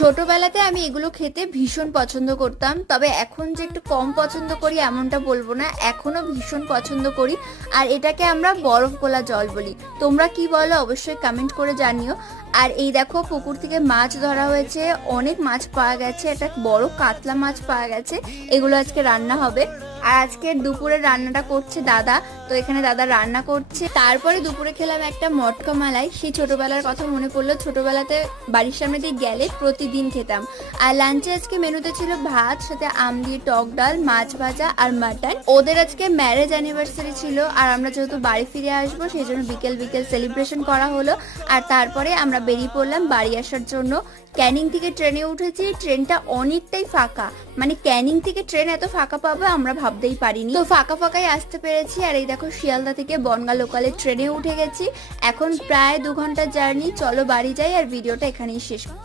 ছোটবেলাতে আমি এগুলো খেতে ভীষণ পছন্দ করতাম, তবে এখন যে একটু কম পছন্দ করি এমনটা বলবো না, এখনো ভীষণ পছন্দ করি। আর এটাকে আমরা বরফ গোলা জল বলি। তোমরা কি বলো অবশ্যই কমেন্ট করে জানিও। আর এই দেখো পুকুর থেকে মাছ ধরা হয়েছে, অনেক মাছ পাওয়া গেছে, একটা বড় কাতলা মাছ পাওয়া গেছে। এগুলো আজকে রান্না হবে। আর আজকে দুপুরের রান্নাটা করছে দাদা, তো এখানে দাদা রান্না করছে। তারপরে দুপুরে খেলাম একটা মটকা মালাই। সেই ছোটবেলার কথা মনে পড়লো, ছোটবেলাতে বাড়ির সামনে দিয়ে গেলে প্রতিদিন খেতাম। আর লাঞ্চে আজকে মেনুতে ছিল ভাত, সাথে আম দিয়ে টক ডাল, মাছ ভাজা আর মাটন। ওদের আজকে ম্যারেজ অ্যানিভার্সারি ছিল, আর আমরা যেহেতু বাড়ি ফিরে আসবো সেই জন্য বিকেল বিকেল সেলিব্রেশন করা হলো। আর তারপরে আমরা বেরিয়ে পড়লাম বাড়ি আসার জন্য। ক্যানিং থেকে ট্রেনে উঠেছি, ট্রেনটা অনেকটাই ফাঁকা, মানে ক্যানিং থেকে ট্রেন এত ফাঁকা পাবে আমরা ভাবতেই পারিনি। তো ফাঁকা ফাঁকাই আসতে পেরেছি। আর এই দেখো শিয়ালদা থেকে বনগাঁ লোকালের ট্রেনে উঠে গেছি। এখন প্রায় 2 ঘন্টার জার্নি। চলো বাড়ি যাই আর ভিডিওটা এখানেই শেষ।